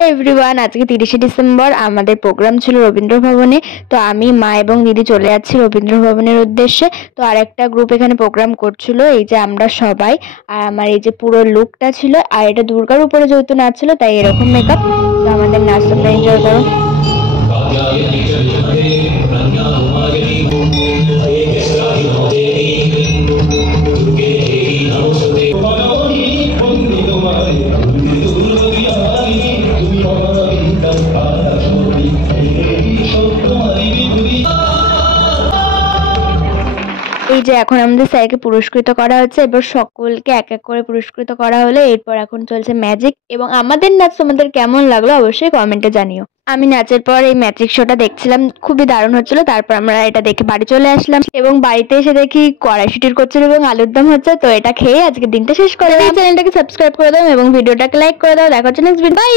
Everyone, আজকে 30শে December আমাদের programme ছিল রবীন্দ্র ভবনে। তো আমি, মা এবং দিদি চলে যাচ্ছি রবীন্দ্র ভবনের উদ্দেশ্যে। তো আরেকটা গ্রুপ এখানে প্রোগ্রাম করছিল, এই যে আমরা সবাই। আর আমার এই যে পুরো লুকটা ছিল, আর এটা দুর্গার উপরে যেহেতু নাচ ছিল তাই এরকম মেকআপ। তো আমাদের নাচ তোমরা এনজয় করো। এই যে এখন আমাদের স্যারকে পুরস্কৃত করা হচ্ছে, এবার সকলকে এক এক করে পুরস্কৃত করা হলো। এরপর এখন চলছে ম্যাজিক, এবং আমাদের নাচ তোমাদের কেমন লাগলো অবশ্যই কমেন্টে জানিও। আমি নাচের পর এই ম্যাজিক শোটা দেখছিলাম, খুবই দারুণ হচ্ছিল। তারপর আমরা এটা দেখে বাড়ি চলে আসলাম, এবং বাড়িতে এসে দেখি কড়াইশুটির করছিল এবং আলুর দম হচ্ছে। তো এটা খেয়ে আজকে দিনটা শেষ করে চ্যানেলটাকে সাবস্ক্রাইব করে দাও এবং ভিডিওটাকে লাইক করে দাও। দেখা হচ্ছে নেক্সট ভিডিও, বাই।